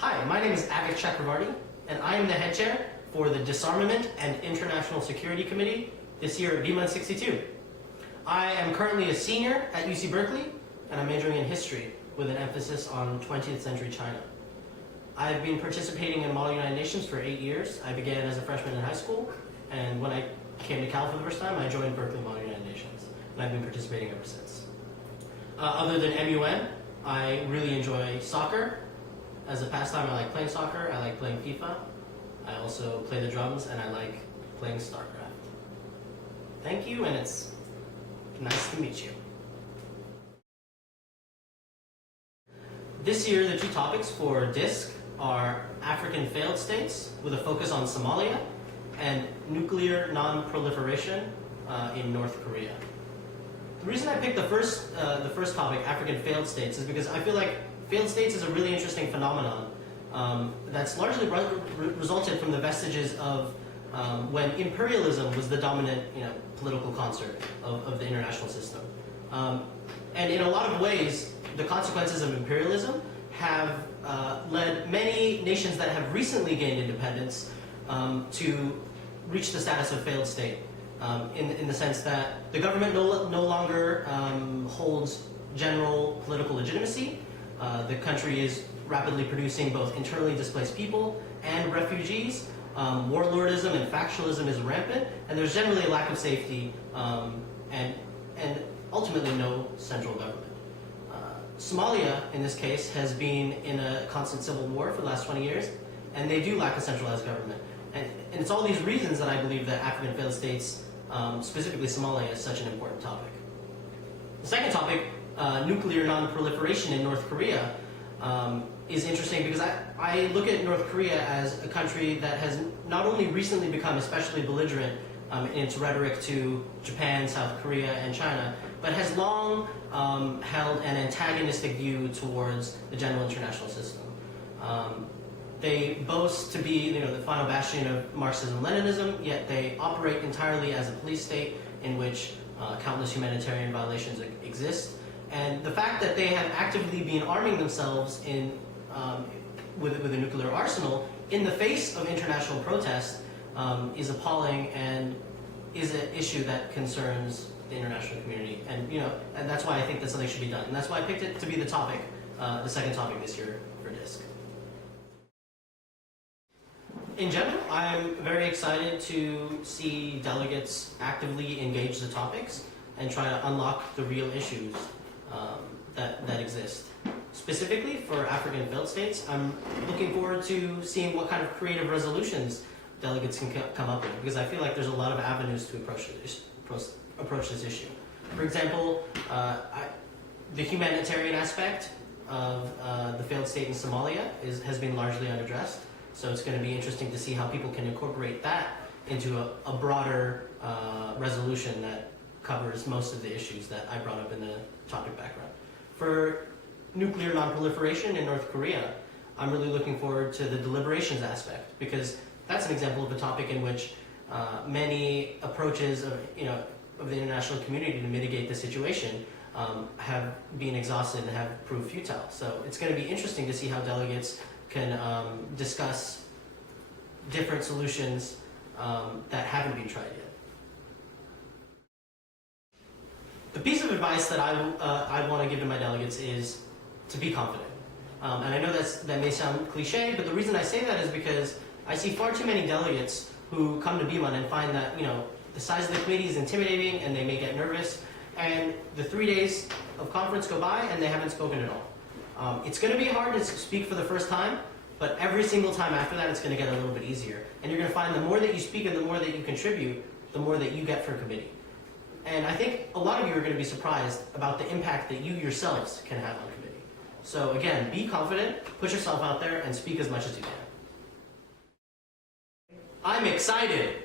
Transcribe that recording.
Hi, my name is Avik Chakavarty, and I am the head chair for the Disarmament and International Security Committee this year at BMUN 62. I am currently a senior at UC Berkeley, and I'm majoring in history with an emphasis on 20th century China. I've been participating in Model United Nations for 8 years. I began as a freshman in high school, and when I came to Cal for the first time, I joined Berkeley Model United Nations, and I've been participating ever since. Other than MUN, I really enjoy soccer. As a pastime, I like playing soccer, I like playing FIFA. I also play the drums, and I like playing StarCraft. Thank you, and it's nice to meet you. This year, the two topics for DISC are African failed states, with a focus on Somalia, and nuclear non-proliferation in North Korea. The reason I picked the first topic, African failed states, is because I feel like failed states is a really interesting phenomenon that's largely resulted from the vestiges of when imperialism was the dominant political concert of the international system. And in a lot of ways, the consequences of imperialism have led many nations that have recently gained independence to reach the status of failed state, in the sense that the government no longer holds general political legitimacy. The country is rapidly producing both internally displaced people and refugees. Warlordism and factionalism is rampant, and there's generally a lack of safety and ultimately no central government. Somalia, in this case, has been in a constant civil war for the last 20 years, and they do lack a centralized government. And it's all these reasons that I believe that African failed states, specifically Somalia, is such an important topic. The second topic, nuclear non-proliferation in North Korea, is interesting because I look at North Korea as a country that has not only recently become especially belligerent in its rhetoric to Japan, South Korea, and China, but has long held an antagonistic view towards the general international system. They boast to be the final bastion of Marxism-Leninism, yet they operate entirely as a police state in which countless humanitarian violations exist. And the fact that they have actively been arming themselves with a nuclear arsenal in the face of international protest is appalling and is an issue that concerns the international community. And and that's why I think that something should be done. And that's why I picked it to be the topic, the second topic this year for DISC. In general, I'm very excited to see delegates actively engage the topics and try to unlock the real issues that exist. Specifically for African failed states, I'm looking forward to seeing what kind of creative resolutions delegates can come up with, because I feel like there's a lot of avenues to approach this issue. For example, the humanitarian aspect of the failed state in Somalia has been largely unaddressed, so it's going to be interesting to see how people can incorporate that into a broader resolution that covers most of the issues that I brought up in the topic background. For nuclear non-proliferation in North Korea, I'm really looking forward to the deliberations aspect, because that's an example of a topic in which many approaches of the international community to mitigate the situation have been exhausted and have proved futile. So it's going to be interesting to see how delegates can discuss different solutions that haven't been tried yet. The piece of advice that I want to give to my delegates is to be confident. And I know that may sound cliche, but the reason I say that is because I see far too many delegates who come to BMUN and find that the size of the committee is intimidating and they may get nervous, and the 3 days of conference go by and they haven't spoken at all. It's going to be hard to speak for the first time, but every single time after that it's going to get a little bit easier. And you're going to find the more that you speak and the more that you contribute, the more that you get for committee. And I think a lot of you are going to be surprised about the impact that you yourselves can have on committee. So again, be confident, put yourself out there, and speak as much as you can. I'm excited!